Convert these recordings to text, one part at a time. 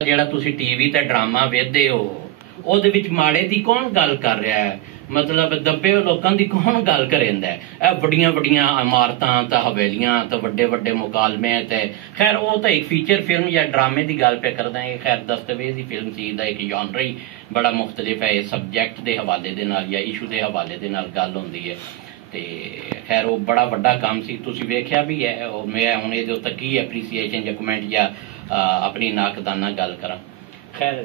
ਜਿਹੜਾ ਤੁਸੀਂ ਟੀਵੀ ਤੇ ਡਰਾਮਾ ਵੇਖਦੇ ਹੋ ਉਹਦੇ ਵਿੱਚ ਮਾੜੇ ਦੀ ਕੌਣ ਗੱਲ ਕਰ ਰਿਹਾ ਹੈ? ਮਤਲਬ ਦੱਬੇ ਲੋਕਾਂ ਦੀ ਕੌਣ ਗੱਲ ਕਰੇਂਦਾ ਹੈ? ਇਹ ਵੱਡੀਆਂ ਵੱਡੀਆਂ ਇਮਾਰਤਾਂ ਤਾਂ ਹਵੇਲੀਆਂ ਤਾਂ ਵੱਡੇ ਵੱਡੇ ਮੁਕਾਲਮੇ ਤੇ ਖੈਰ ਉਹ ਤਾਂ ਇੱਕ ਫੀਚਰ ਫਿਲਮ ਜਾਂ ਡਰਾਮੇ ਦੀ ਗੱਲ ਪੇ ਕਰਦਾ ਹੈ। ਖੈਰ ਦਸਤਾਵੇਜ਼ੀ ਫਿਲਮ ਸੀ ਦਾ ਇੱਕ ਜਨਰ ਹੀ ਬੜਾ ਮੁਖਤਲਿਫ ਹੈ। ਸਬਜੈਕਟ ਦੇ ਹਵਾਲੇ ਦੇ ਨਾਲ ਜਾਂ ਇਸ਼ੂ ਦੇ ਹਵਾਲੇ ਦੇ ਨਾਲ ਗੱਲ ਹੁੰਦੀ ਹੈ ਤੇ ਖੈਰ ਉਹ ਬੜਾ ਵੱਡਾ ਕੰਮ ਸੀ। ਤੁਸੀਂ ਵੇਖਿਆ ਵੀ ਹੈ। ਮੈਂ ਹੁਣ ਇਹਦੇ ਉੱਤੇ ਕੀ ਐਪਰੀਸੀਏਸ਼ਨ ਜਾਂ ਕਮੈਂਟ ਜਾਂ अपनी नाकदाना गल करा। खैर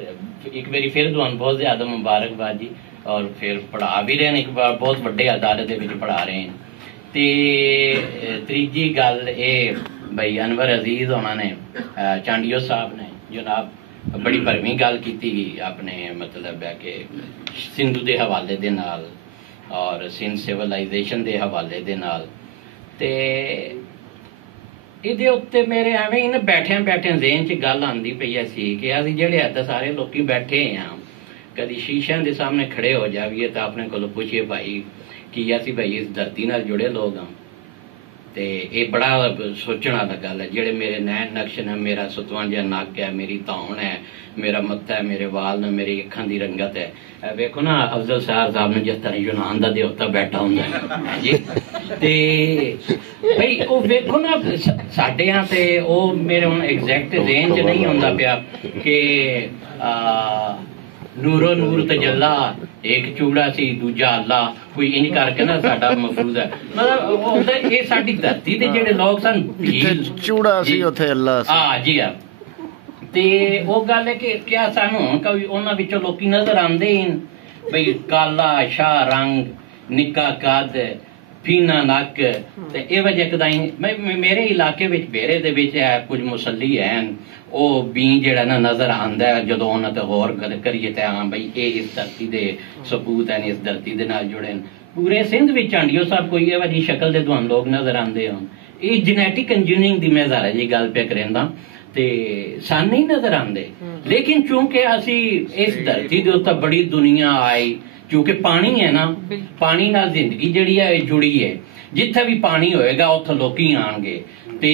एक बारी फिर तुहानू बहुत ज़्यादा मुबारकबाद जी। और फिर पढ़ा भी रहे हैं, एक बार बहुत बड़े अदारे दे विच पढ़ा रहे हैं। ते तीजी गल ये भाई अनवर अजीज होना ने चांडियो साहब ने जनाब बड़ी भरवीं गल की अपने मतलब है कि सिंधु के हवाले दे नाल और सिंध सिविलाइजेशन के हवाले दे नाल ते ਇਹਦੇ ਉੱਤੇ ਮੇਰੇ ਐਵੇਂ ਹੀ ਨਾ ਬੈਠਿਆਂ ਜ਼ੇਨ 'ਚ ਗੱਲ ਆਉਂਦੀ ਪਈ ਸੀ ਕਿ ਅਸੀਂ ਜਿਹੜੇ ਇੱਥੇ ਸਾਰੇ ਲੋਕੀ ਬੈਠੇ ਹਾਂ ਕਦੀ ਸ਼ੀਸ਼ਿਆਂ ਦੇ ਸਾਹਮਣੇ ਖੜੇ ਹੋ ਜਾਈਏ ਤਾਂ ਆਪਣੇ ਕੋਲੋਂ ਪੁੱਛੀਏ ਭਾਈ ਕੀ ਅਸੀਂ ਭਾਈ ਇਸ ਧਰਤੀ ਨਾਲ ਜੁੜੇ ਲੋਕ ਹਾਂ। ਤੇ ਇਹ ਬੜਾ ਸੋਚਣ ਵਾਲਾ ਗੱਲ ਹੈ। ਜਿਹੜੇ ਮੇਰੇ ਨੈਣ ਨਕਸ਼ ਨੇ, ਮੇਰਾ ਸਤਵਾਂ ਜਿਹਾ ਨੱਕ ਹੈ, ਮੇਰੀ ਧੌਣ ਹੈ, ਮੇਰਾ ਮੱਥਾ ਹੈ, ਮੇਰੇ ਵਾਲ ਨੇ, ਮੇਰੀ ਅੱਖਾਂ ਦੀ ਰੰਗਤ ਹੈ। ਵੇਖੋ ਨਾ ਅਫਜ਼ਲ ਸਾਹਿਬ ਨੂੰ ਜਿਸ ਤਰ੍ਹਾਂ ਯੂਨਾਨ ਦਾ ਦੇਵਤਾ ਬੈਠਾ ਹੁੰਦਾ ਹੈ ਜੀ। ਤੇ ਬਈ ਉਹ ਵੇਖੋ ਨਾ ਸਾਡੇ ਆ ਤੇ ਉਹ ਮੇਰੇ ਹੁਣ ਐਗਜ਼ੈਕਟ ਰੇਂਜ ਨਹੀਂ ਹੁੰਦਾ ਪਿਆ ਕਿ ਨੂਰੋ ਨੂਰ ਤਜੱਲਾ ਇੱਕ ਚੂੜਾ ਸੀ ਦੂਜਾ ਅੱਲਾ ਕੋਈ ਇੰਜ ਕਰਕੇ ਨਾ ਸਾਡਾ ਮਫਰੂਜ਼ ਹੈ। ਮਤਲਬ ਇਹ ਸਾਡੀ ਧਰਤੀ ਦੇ ਜਿਹੜੇ ਲੋਕ ਸਨ ਚੂੜਾ ਸੀ ਉੱਥੇ ਅੱਲਾ ਸੀ। ਹਾਂ ਜੀ ਹਾਂ। ਤੇ ਉਹ ਗੱਲ ਹੈ ਕਿ ਕਿਆ ਸਾਨੂੰ ਕੋਈ ਉਹਨਾਂ ਵਿੱਚੋਂ ਲੋਕੀ ਨਜ਼ਰ ਆਉਂਦੇ ਹੀ ਬਈ ਕਾਲਾ ਸ਼ਾਹ ਰੰਗ ਨਿੱਕਾ ਕੱਦ ਫੀਨਾ ਨੱਕ ਤੇ ਇਹ ਵਜ੍ਹਾ ਕਦਾਈ ਮੇਰੇ ਇਲਾਕੇ ਵਿੱਚ ਬੇਰੇ ਦੇ ਵਿੱਚ ਹੈ ਕੁਝ ਮੁਸੱਲੀ ਹਨ ਉਹ ਬੀ ਜਿਹੜਾ ਨਾ ਨਜ਼ਰ ਆਉਂਦਾ ਜਦੋਂ ਉਹਨਾਂ ਤੇ ਹੋਰ ਗੱਲ ਕਰੀਏ ਤਾਂ ਹਾਂ ਬਈ ਇਹ ਇਸ ਧਰਤੀ ਦੇ ਸਪੂਤ ਹਨ, ਇਸ ਧਰਤੀ ਦੇ ਨਾਲ ਜੁੜੇ ਹਨ। ਪੂਰੇ ਸਿੰਧ ਵਿੱਚ ਚਾਂਡੀਓ ਸਾਹਿਬ ਕੋਈ ਇਹ ਵਾਲੀ ਸ਼ਕਲ ਦੇ ਤੁਹਾਨੂੰ ਲੋਕ ਨਜ਼ਰ ਆਉਂਦੇ ਹੋਣ। ਇਹ ਜੈਨੇਟਿਕ ਇੰਜੀਨੀਅਰਿੰਗ ਦੀ ਮੈਂ ਜ਼ਾਰਾ ਜੀ ਗੱਲ ਪਿਆ ਕਰੇਂਦਾ ਤੇ ਸਾਨੂੰ ਨਹੀਂ ਨਜ਼ਰ ਆਉਂਦੇ। ਲੇਕਿਨ ਚੂੰਕਿ ਅਸੀਂ ਇਸ ਧਰਤੀ ਦੇ ਉੱਤੇ ਬੜੀ ਦੁਨੀਆ ਆਈ क्योंकि पानी है ना, पानी नाल जिंदगी जिहड़ी है जुड़ी है। जिथे भी पानी होएगा उत्थे लोकी आणगे ते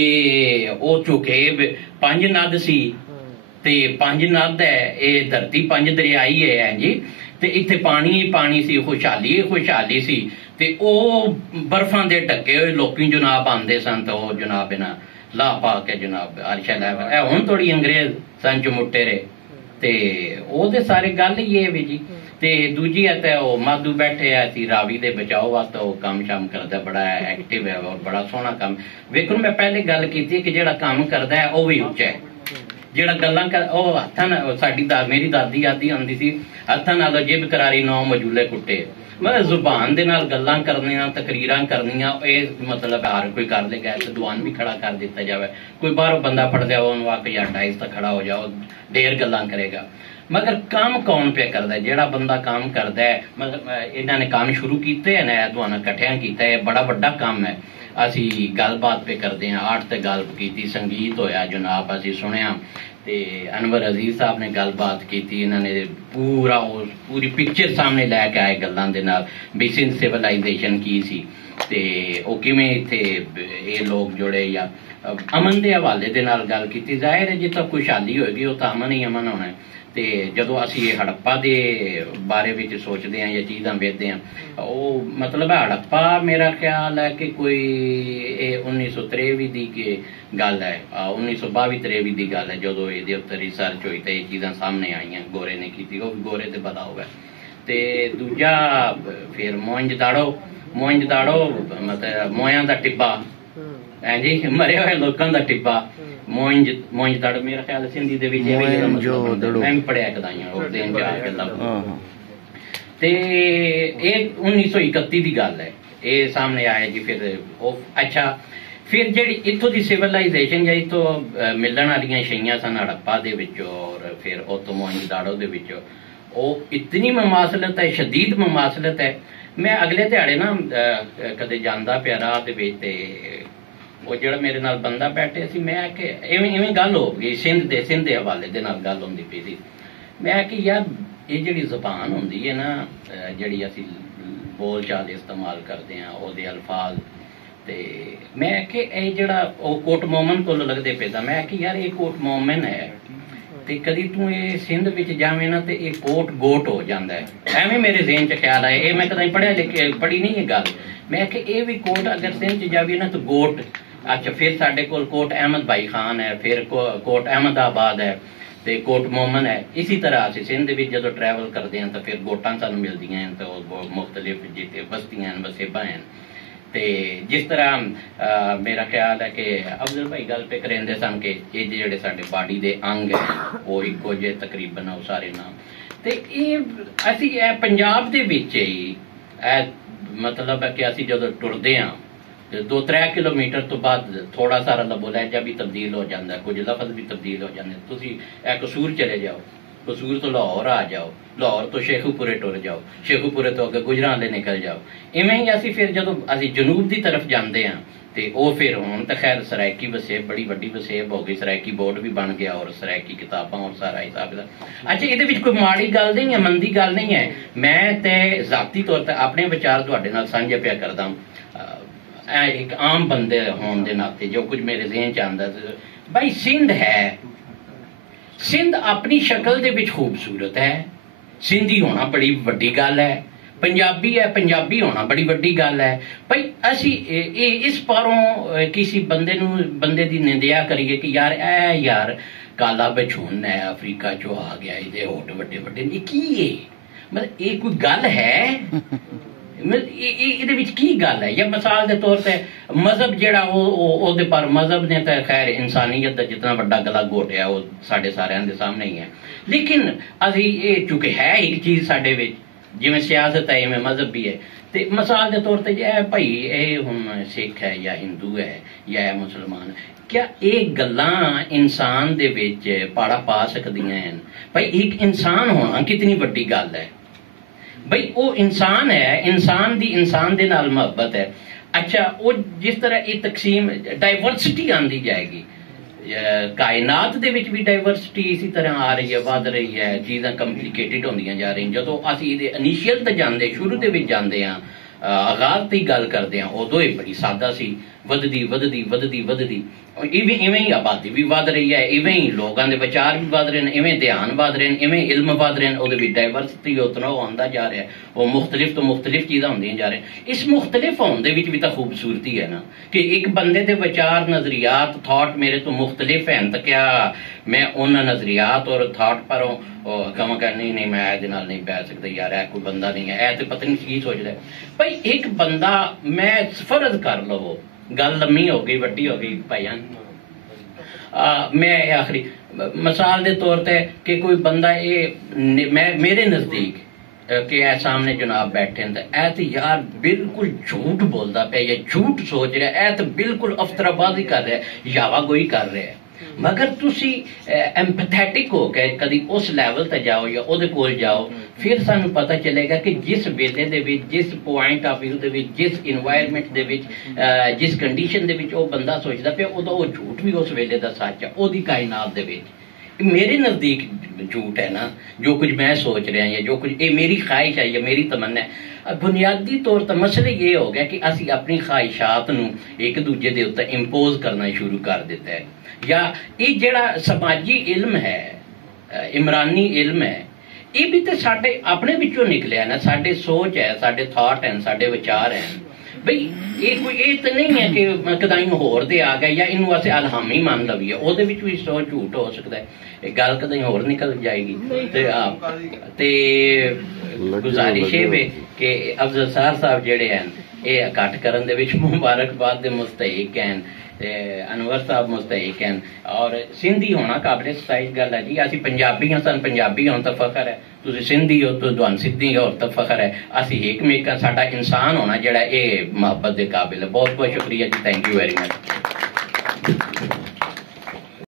ओ चुके पंज नद सी ते पंज नद है ये धरती पंज दरियाई है जी ते इत्थे पानी ही पानी सी खुशहाली सी ते ओ बर्फां दे ढके होए लोकी जनाब आंदे सन ते ओ जनाब इन्हां ला पा के जनाब अरशा लै हुण थोड़ी अंग्रेज सन चमुट्टे रहे ते ओहदे सारे गल ही है भी जी। ਤੇ ਦੂਜੀ ਹੈ ਤੇ ਉਹ ਮਾਧੂ ਬੈਠੇ ਆ ਸੀ ਰਾਵੀ ਦੇ ਬਚਾਓ ਵਾਸਤੇ ਉਹ ਕੰਮ ਸ਼ਾਮ ਕਰਦਾ ਬੜਾ ਐਕਟਿਵ ਹੈ ਔਰ ਬੜਾ ਸੋਹਣਾ ਕੰਮ। ਵੇਖੋ ਮੈਂ ਪਹਿਲੇ ਗੱਲ ਕੀਤੀ ਕਿ ਜਿਹੜਾ ਕੰਮ ਕਰਦਾ ਹੈ ਉਹ ਵੀ ਉੱਚਾ ਹੈ। ਜਿਹੜਾ ਗੱਲਾਂ ਕਰ ਉਹ ਹੱਥਾਂ ਨਾਲ ਸਾਡੀ ਮੇਰੀ ਦਾਦੀ ਆਦੀ ਆਉਂਦੀ ਸੀ ਹੱਥਾਂ ਨਾਲ ਜਿਬ ਕਰਾਰੀ ਨੌ ਮਜੂਲੇ ਕੁੱਟੇ। ਮਤਲਬ ਜ਼ੁਬਾਨ ਦੇ ਨਾਲ ਗੱਲਾਂ ਕਰਨੀਆਂ ਤਕਰੀਰਾਂ ਕਰਨੀਆਂ ਇਹ ਮਤਲਬ ਹਰ ਕੋਈ ਕਰ ਲੇਗਾ। ਦੁਆਨ ਵੀ ਖੜਾ ਕਰ ਦਿੱਤਾ ਜਾਵੇ ਕੋਈ ਬਾਹਰੋਂ ਬੰਦਾ ਫੜਦਾ ਉਹਨੂੰ ਆ ਕੇ ਜਾਂ ਡਾਈਸ ਤਾਂ ਖੜਾ ਹੋ ਜਾਓ ਢੇਰ ਗੱਲਾਂ ਕਰੇਗਾ। मगर काम कौन पे करता है? जेड़ा बंदा काम करता है मतलब इन्होंने काम शुरू किए हैं ना तुहानू इकट्ठिया किया है बड़ा वड्डा काम है। असी गलबात पे करते हैं आर्ट ते गल की संगीत होया जनाब असी सुनिया ते अनवर अजीज साहब ने गलबात की इन्होंने पूरी पिक्चर सामने लैके आए गल्लां दे नाल भी सिंध सिविलाइजेशन की सी ते ओ किवें इत्थे ये लोग जुड़े या अमन के हवाले दे नाल गल की। जाहिर है जिथे खुशहाली होएगी वो तो अमन ही अमन होना है। ਤੇ ਜਦੋਂ ਅਸੀਂ ਇਹ ਹੜੱਪਾ ਦੇ ਬਾਰੇ ਵਿੱਚ ਸੋਚਦੇ ਹਾਂ ਜਾਂ ਚੀਜ਼ਾਂ ਵੇਖਦੇ ਹਾਂ ਉਹ ਮਤਲਬ ਹੜੱਪਾ ਮੇਰਾ ਖਿਆਲ ਹੈ ਕਿ ਕੋਈ ਇਹ 1923 ਦੀ ਗੱਲ ਹੈ 1922-23 ਦੀ ਗੱਲ ਹੈ ਜਦੋਂ ਇਹਦੇ ਉੱਤੇ ਰਿਸਰਚ ਹੋਈ ਤੇ ਇਹ ਚੀਜ਼ਾਂ ਸਾਹਮਣੇ ਆਈਆਂ ਗੋਰੇ ਨੇ ਕੀਤੀ ਉਹ ਗੋਰੇ ਤੇ ਪਤਾ ਹੋਵੇ। ਤੇ ਦੂਜਾ ਫਿਰ ਮੋਇਨਜਦਾੜੋ ਮਤਲਬ ਮੋਇਆਂ ਦਾ ਟਿੱਬਾ ਹੈ ਜੀ ਮਰੇ ਹੋਏ ਲੋਕਾਂ ਦਾ ਟਿੱਬਾ ਮੋਇਨਜਦਾੜੋ ਮੇਰਾ ਖਿਆਲ ਸਿੰਧੀ ਦੇ ਵਿੱਚ ਮੈਂ ਵੀ ਪੜਿਆ ਕਦਾਈਆਂ ਉਹ ਦਿਨ ਜਾ ਕੇ ਤੇ ਇਹ 1931 ਦੀ ਗੱਲ ਹੈ ਇਹ ਸਾਹਮਣੇ ਆਇਆ ਜੀ। ਫਿਰ ਉਹ ਅੱਛਾ ਫਿਰ ਜਿਹੜੀ ਇੱਥੋਂ ਦੀ ਸਿਵਲਾਈਜੇਸ਼ਨ ਜਾਂ ਇੱਥੋਂ ਮਿਲਣ ਵਾਲੀਆਂ ਸ਼ਈਆਂ ਸਨ ਹੜੱਪਾ ਦੇ ਵਿੱਚ ਔਰ ਫਿਰ ਉੱਥੋਂ ਮੋਇਨਜਦਾੜੋ ਦੇ ਵਿੱਚ ਉਹ ਇਤਨੀ ਮਮਾਸਲਤ ਹੈ ਸ਼ਦੀਦ ਮਮਾਸਲਤ ਹੈ। ਮੈਂ ਅਗਲੇ ਦਿਹਾੜੇ ਨਾ ਕਦੇ ਜਾਂਦਾ ਪਿਆ ਰਾਹ ਦੇ ਵਿੱਚ ਤੇ ਉਹ ਜਿਹੜਾ ਮੇਰੇ ਨਾਲ ਬੰਦਾ ਬੈਠੇ ਸੀ ਮੈਂ ਕਿ ਇਵੇਂ ਗੱਲ ਹੋ ਗਈ ਸਿੰਧ ਦੇ ਹਵਾਲੇ ਦੇ ਨਾਲ ਗੱਲ ਹੁੰਦੀ ਪਈ ਸੀ। ਮੈਂ ਕਿ ਯਾਰ ਇਹ ਜਿਹੜੀ ਜ਼ੁਬਾਨ ਹੁੰਦੀ ਹੈ ਨਾ ਜਿਹੜੀ ਅਸੀਂ ਬੋਲ ਚਾਲ ਇਸਤੇਮਾਲ ਕਰਦੇ ਹਾਂ ਉਹਦੇ ਅਲਫਾਜ਼ ਤੇ ਮੈਂ ਕਿ ਇਹ ਜਿਹੜਾ ਉਹ ਕੋਟ ਮੋਮਨ ਕੋਲ ਲੱਗਦੇ ਪਏ ਤਾਂ ਮੈਂ ਕਿ ਯਾਰ ਇਹ ਕੋਟ ਮੋਮਨ ਹੈ ਤੇ ਕਦੀ ਤੂੰ ਇਹ ਸਿੰਧ ਵਿੱਚ ਜਾਵੇਂ ਨਾ ਤੇ ਇਹ ਕੋਟ ਗੋਟ ਹੋ ਜਾਂਦਾ ਹੈ। ਐਵੇਂ ਮੇਰੇ ਜ਼ਿਹਨ 'ਚ ਖਿਆਲ ਆਇਆ, ਇਹ ਮੈਂ ਕਦੇ ਪੜ੍ਹੀ ਨਹੀਂ ਇਹ ਗੱਲ। ਮੈਂ ਕਿ ਇਹ ਵੀ ਕੋਟ ਅਗਰ ਸਿੰਧ 'ਚ ਜਾਵੇ ਨਾ ਤਾਂ ਗੋਟ। ਅੱਛਾ, ਫਿਰ ਸਾਡੇ ਕੋਲ ਕੋਟ ਅਹਿਮਦ ਭਾਈ ਖਾਨ ਹੈ, ਫਿਰ ਕੋਟ ਅਹਿਮਦਾਬਾਦ ਹੈ ਤੇ ਕੋਟ ਮੋਮਨ ਹੈ। ਇसी ਤਰ੍ਹਾਂ ਅਸੀਂ ਸਿੰਧ ਦੇ ਵਿੱਚ ਜਦੋਂ ਟਰੈਵਲ ਕਰਦੇ ਹਾਂ ਤਾਂ ਫਿਰ ਗੋਟਾਂ ਸਾਨੂੰ ਮਿਲਦੀਆਂ ਹਨ, ਤਾਂ ਉਹ ਮੁਖਤਲਿਫ ਜਿੱਥੇ ਬਸਤੀਆਂ ਹਨ, ਵਸੇਬਾ ਹਨ। ਤੇ ਜਿਸ ਤਰ੍ਹਾਂ ਮੇਰਾ ਖਿਆਲ ਹੈ ਕਿ ਅਫਜ਼ਲ ਭਾਈ ਗੱਲ ਤੇ ਕਰਿੰਦੇ ਸਨ ਕਿ ਇਹ ਜਿਹੜੇ ਸਾਡੇ ਬਾਡੀ ਦੇ ਅੰਗ ਹੈ ਉਹ ਇੱਕੋ ਜਿਹੇ ਤਕਰੀਬਨ ਉਹ ਸਾਰੇ ਨਾਮ। ਤੇ ਇਹ ਅਸੀਂ ਇਹ ਪੰਜਾਬ ਦੇ ਵਿੱਚ ਹੀ ਇਹ ਮਤਲਬ ਹੈ ਕਿ ਅਸੀਂ ਜਦੋਂ ਟੁਰਦੇ ਹਾਂ 2-3 ਕਿਲੋਮੀਟਰ ਤੋਂ ਬਾਅਦ ਥੋੜਾ ਸਾਰਾ ਲਬੋ ਲਹਿਜਾ ਵੀ ਤਬਦੀਲ ਹੋ ਜਾਂਦਾ, ਕੁਝ ਲਫ਼ਜ਼ ਵੀ ਤਬਦੀਲ ਹੋ ਜਾਂਦੇ। ਤੁਸੀਂ ਇਹ ਕਸੂਰ ਚਲੇ ਜਾਓ, ਕਸੂਰ ਤੋਂ ਲਾਹੌਰ ਆ ਜਾਓ, ਲਾਹੌਰ ਤੋਂ ਸ਼ੇਖੂਪੁਰੇ ਟੁਰ ਜਾਓ, ਸ਼ੇਖੂਪੁਰੇ ਤੋਂ ਅੱਗੇ ਗੁਜਰਾਂਵਾਲੇ ਨਿਕਲ ਜਾਓ। ਇਵੇਂ ਹੀ ਅਸੀਂ ਫਿਰ ਜਦੋਂ ਅਸੀਂ ਜਨੂਬ ਦੀ ਤਰਫ ਜਾਂਦੇ ਹਾਂ ਤੇ ਉਹ ਫਿਰ ਹੁਣ ਤਾਂ ਖੈਰ ਸਰਾਇਕੀ ਵਸੇਬ ਬੜੀ ਵੱਡੀ ਵਸੇਬ ਹੋ ਗਈ, ਸਰਾਇਕੀ ਬੋਰਡ ਵੀ ਬਣ ਗਿਆ ਔਰ ਸਰਾਇਕੀ ਕਿਤਾਬਾਂ ਔਰ ਸਾਰਾ ਹਿਸਾਬ ਦਾ। ਅੱਛਾ, ਇਹਦੇ ਵਿੱਚ ਕੋਈ ਮਾੜੀ ਗੱਲ ਨਹੀਂ ਹੈ, ਮੰਦੀ ਗੱਲ ਨਹੀਂ ਹੈ। ਮੈਂ ਤੇ ਜ਼ਾਤੀ ਤੌਰ ਤੇ ਆਪਣੇ ਵਿਚਾਰ ਤੁਹਾਡੇ ਨਾਲ ਸਾਂਝੇ ਪਿਆ ਕਰਦਾ। ਇੱਕ ਆਮ ਬੰਦੇ ਹੋਣ ਦੇ ਨਾਤੇ ਜੋ ਕੁਝ ਮੇਰੇ ਜ਼ਿਹਨ 'ਚ ਆਉਂਦਾ ਭਾਈ, ਸਿੰਧ ਹੈ, ਸਿੰਧ ਆਪਣੀ ਸ਼ਕਲ ਦੇ ਵਿੱਚ ਖੂਬਸੂਰਤ ਹੈ। ਸਿੰਧੀ ਹੋਣਾ ਬੜੀ ਵੱਡੀ ਗੱਲ ਹੈ। ਪੰਜਾਬੀ ਹੈ, ਪੰਜਾਬੀ ਹੋਣਾ ਬੜੀ ਵੱਡੀ ਗੱਲ ਹੈ। ਭਾਈ ਅਸੀਂ ਇਹ ਇਸ ਪਾਰੋਂ ਕਿਸੇ ਬੰਦੇ ਦੀ ਨਿੰਦਿਆ ਕਰੀਏ ਕਿ ਯਾਰ ਕਾਲਾ ਬਛੂਨ ਹੈ, ਅਫਰੀਕਾ 'ਚੋਂ ਆ ਗਿਆ, ਇਹਦੇ ਹੋਠ ਵੱਡੇ ਵੱਡੇ, ਇਹ ਕੀ ਹੈ? ਮਤਲਬ ਇਹ ਕੋਈ ਗੱਲ ਹੈ? ਇਹਦੇ ਵਿੱਚ ਕੀ ਗੱਲ ਹੈ? ਜਾਂ ਮਿਸਾਲ ਦੇ ਤੌਰ ਤੇ ਮਜ਼ਹਬ ਜਿਹੜਾ ਉਹਦੇ ਪਰ ਮਜ਼ਹਬ ਨੇ ਤਾਂ ਖੈਰ ਇਨਸਾਨੀਅਤ ਦਾ ਜਿਤਨਾ ਵੱਡਾ ਗਲਾ ਘੋਟਿਆ ਉਹ ਸਾਡੇ ਸਾਰਿਆਂ ਦੇ ਸਾਹਮਣੇ ਹੀ ਹੈ। ਲੇਕਿਨ ਅਸੀਂ ਇਹ ਚੁੱਕੇ ਹੈ ਇੱਕ ਚੀਜ਼ ਸਾਡੇ ਵਿੱਚ, ਜਿਵੇਂ ਸਿਆਸਤ ਹੈ ਇਵੇਂ ਮਜ਼ਹਬ ਵੀ ਹੈ। ਤੇ ਮਿਸਾਲ ਦੇ ਤੌਰ ਤੇ ਇਹ ਭਾਈ ਇਹ ਹੁਣ ਸਿੱਖ ਹੈ ਜਾਂ ਹਿੰਦੂ ਹੈ ਜਾਂ ਇਹ ਮੁਸਲਮਾਨ, ਕਿਆ ਇਹ ਗੱਲਾਂ ਇਨਸਾਨ ਦੇ ਵਿੱਚ ਪਾੜਾ ਪਾ ਸਕਦੀਆਂ ਹਨ? ਭਾਈ ਇੱਕ ਇਨਸਾਨ ਹੋਣਾ ਕਿਤਨੀ ਵੱਡੀ ਗੱਲ ਹੈ। ਬਈ ਉਹ ਇਨਸਾਨ ਹੈ, ਇਨਸਾਨ ਦੀ ਇਨਸਾਨ ਦੇ ਨਾਲ ਮੁਹੱਬਤ ਹੈ। ਅੱਛਾ, ਉਹ ਜਿਸ ਤਰ੍ਹਾਂ ਇਹ ਤਕਸੀਮ ਡਾਇਵਰਸਿਟੀ ਆਉਂਦੀ ਜਾਏਗੀ, ਕਾਇਨਾਤ ਦੇ ਵਿੱਚ ਵੀ ਡਾਇਵਰਸਿਟੀ ਇਸੇ ਤਰ੍ਹਾਂ ਆ ਰਹੀ ਹੈ, ਵੱਧ ਰਹੀ ਹੈ, ਚੀਜ਼ਾਂ ਕੰਪਲਿਕੇਟਿਡ ਹੁੰਦੀਆਂ ਜਾ ਰਹੀਆਂ। ਜਦੋਂ ਅਸੀਂ ਇਹਦੇ ਇਨੀਸ਼ੀਅਲ ਤੇ ਜਾਂਦੇ, ਸ਼ੁਰੂ ਦੇ ਵਿੱਚ ਜਾਂਦੇ ਹਾਂ, ਆਗਾਜ਼ ਤੇ ਗੱਲ ਕਰਦੇ ਹਾਂ, ਉਦੋਂ ਇਹ ਬੜੀ ਸਾਦਾ ਸੀ, ਵਧਦੀ ਇਵੇਂ ਹੀ ਆਬਾਦੀ ਵੀ ਵੱਧ ਰਹੀ ਹੈ, ਇਵੇਂ ਹੀ ਲੋਕਾਂ ਦੇ ਵਿਚਾਰ ਵੀ ਵੱਧ ਰਹੇ ਨੇ, ਇਵੇਂ ਧਿਆਨ ਵੱਧ ਰਹੇ ਨੇ, ਇਵੇਂ ਇਲਮ ਵੱਧ ਰਹੇ ਨੇ, ਉਹਦੇ ਵਿੱਚ ਡਾਇਵਰਸਿਟੀ ਉਤਨਾ ਉਹ ਆਉਂਦਾ ਜਾ ਰਿਹਾ, ਉਹ ਮੁਖਤਲਿਫ ਤੋਂ ਮੁਖਤਲਿਫ ਚੀਜ਼ਾਂ ਹੁੰਦੀਆਂ ਜਾ ਰਹੀਆਂ। ਇਸ ਮੁਖਤਲਿਫ ਹੋਣ ਦੇ ਵਿੱਚ ਵੀ ਤਾਂ ਖੂਬਸੂਰਤੀ ਹੈ ਨਾ, ਕਿ ਇੱਕ ਬੰਦੇ ਦੇ ਵਿਚਾਰ, ਨਜ਼ਰੀਆਤ, ਥਾਟ ਮੇਰੇ ਤੋਂ ਮੁਖਤਲਿਫ ਹਨ, ਤਾਂ ਕਿਆ ਮੈਂ ਉਹਨਾਂ ਨਜ਼ਰੀਆਤ ਔਰ ਥਾਟ ਪਰੋਂ ਕਹਾਂ ਕਿ ਨਹੀਂ ਮੈਂ ਇਹਦੇ ਨਾਲ ਨਹੀਂ ਬੈਠ ਸਕਦਾ, ਯਾਰ ਇਹ ਕੋਈ ਬੰਦਾ ਨਹੀਂ ਹੈ, ਇਹ ਤੇ ਪਤਾ ਨਹੀਂ ਕੀ ਸੋਚਦਾ। ਭਾਈ ਇੱਕ ਬੰਦਾ, ਮੈਂ ਫਰਜ਼ ਕਰ ਲਵੋ, ਗੱਲ ਲੰਮੀ ਹੋ ਗਈ, ਵੱਡੀ ਹੋ ਗਈ ਭਾਈਆਂ, ਮੈਂ ਆਖਰੀ ਮਿਸਾਲ ਦੇ ਤੌਰ ਤੇ ਕਿ ਕੋਈ ਬੰਦਾ ਮੇਰੇ ਨਜ਼ਦੀਕ ਕਿ ਇਹ ਸਾਹਮਣੇ ਜਨਾਬ ਬੈਠੇ ਨੇ, ਇਹ ਤੇ ਯਾਰ ਬਿਲਕੁਲ ਝੂਠ ਬੋਲਦਾ ਪਿਆ ਜਾਂ ਝੂਠ ਸੋਚ ਰਿਹਾ, ਇਹ ਤੇ ਬਿਲਕੁਲ ਅਫਤਰਾਬਾਜ਼ੀ ਕਰ ਰਿਹਾ, ਯਾਵਾਗੋਈ ਕਰ ਰਿਹਾ। ਮਗਰ ਤੁਸੀਂ ਐਮਪੈਥੈਟਿਕ ਹੋ ਕੇ ਕਦੀ ਉਸ ਲੈਵਲ ਤੇ ਜਾਓ ਜਾਂ ਉਹਦੇ ਕੋਲ ਜਾਓ, ਫਿਰ ਸਾਨੂੰ ਪਤਾ ਚੱਲੇਗਾ ਕਿ ਜਿਸ ਵੇਲੇ ਦੇ ਵਿੱਚ, ਜਿਸ ਪੁਆਇੰਟ ਆਫ ਵਿਊ ਦੇ ਵਿੱਚ, ਜਿਸ ਇਨਵਾਇਰਮੈਂਟ ਦੇ ਵਿੱਚ, ਜਿਸ ਕੰਡੀਸ਼ਨ ਦੇ ਵਿੱਚ ਉਹ ਬੰਦਾ ਸੋਚਦਾ ਪਿਆ, ਉਹਦਾ ਉਹ ਝੂਠ ਵੀ ਉਸ ਵੇਲੇ ਦਾ ਸੱਚ ਹੈ, ਉਹਦੀ ਕਾਇਨਾਤ ਦੇ ਵਿੱਚ। ਮੇਰੇ ਨਜ਼ਦੀਕ ਝੂਠ ਹੈ ਨਾ ਜੋ ਕੁਝ ਮੈਂ ਸੋਚ ਰਿਹਾ ਜਾਂ ਜੋ ਕੁਝ ਇਹ ਮੇਰੀ ख्वाहिश ਹੈ ਜਾਂ ਮੇਰੀ ਤਮੰਨਾ ਹੈ। ਬੁਨਿਆਦੀ ਤੌਰ ਤੇ ਮਸਲਾ ਇਹ ਹੋ ਗਿਆ ਕਿ ਅਸੀਂ ਆਪਣੀ ख्वाहिशात ਨੂੰ ਇੱਕ ਦੂਜੇ ਦੇ ਉੱਤੇ ਇੰਪੋਜ਼ ਕਰਨਾ ਸ਼ੁਰੂ ਕਰ ਦਿੱਤਾ ਹੈ। ਜਾਂ ਇਹ ਜਿਹੜਾ ਸਮਾਜੀ ਇਲਮ ਹੈ, ਇਮਰਾਨੀ ਇਲਮ ਹੈ, ਇਹ ਵੀ ਤਾਂ ਸਾਡੇ ਆਪਣੇ ਵਿੱਚੋਂ ਨਿਕਲਿਆ ਨਾ, ਸਾਡੇ ਸੋਚ ਹੈ, ਸਾਡੇ ਥਾਟ ਹਨ, ਸਾਡੇ ਵਿਚਾਰ ਹਨ। ਬਈ ਇਹ ਤਾਂ ਨਹੀਂ ਹੈ ਕਿ ਕਦਾਈ ਹੋਰ ਦੇ ਆ ਗਿਆ ਜਾਂ ਇਹਨੂੰ ਅਸੀਂ ਅਲਹਾਮੀ ਮੰਨ ਲਈਏ, ਉਹਦੇ ਵਿੱਚ ਵੀ ਸੋਚ ਝੂਠ ਹੋ ਸਕਦਾ ਹੈ, ਇਹ ਗੱਲ ਕਦਾਈ ਹੋਰ ਨਿਕਲ ਜਾਏਗੀ। ਤੇ ਗੁਜ਼ਾਰਿਸ਼ ਇਹ ਵੇ ਕਿ ਅਫਜ਼ਲ ਸਾਰ ਸਾਹਿਬ ਜਿਹੜੇ ਹਨ ਇਹ ਇਕੱਠ ਕਰਨ ਦੇ ਵਿੱਚ ਮੁਬਾਰਕਬਾਦ ਦੇ ਮੁਸਤਹਿਕ ਹਨ, ਅਨਵਰ ਸਾਹਿਬ ਮੁਸਤਹਿਕ ਹਨ, ਔਰ ਸਿੰਧੀ ਹੋਣਾ ਕਾਬਲੇ ਸਤਾਈਸ਼ ਗੱਲ ਹੈ ਜੀ। ਅਸੀਂ ਪੰਜਾਬੀ ਹਾਂ, ਸਾਨੂੰ ਪੰਜਾਬੀ ਹੋਣ ਤਾਂ ਫਖਰ ਹੈ, ਤੁਸੀਂ ਸਿੰਧੀ ਹੋ ਤਾਂ ਤੁਹਾਨੂੰ ਸਿੰਧੀ ਹੋਰ ਤਾਂ ਫਖਰ ਹੈ। ਅਸੀਂ ਏਕਮੇਕਾਂ, ਸਾਡਾ ਇਨਸਾਨ ਹੋਣਾ ਜਿਹੜਾ ਇਹ ਮੁਹੱਬਤ ਦੇ ਕਾਬਿਲ ਹੈ। ਬਹੁਤ ਬਹੁਤ ਸ਼ੁਕਰੀਆ ਜੀ, ਥੈਂਕ ਯੂ ਵੈਰੀ ਮਚ।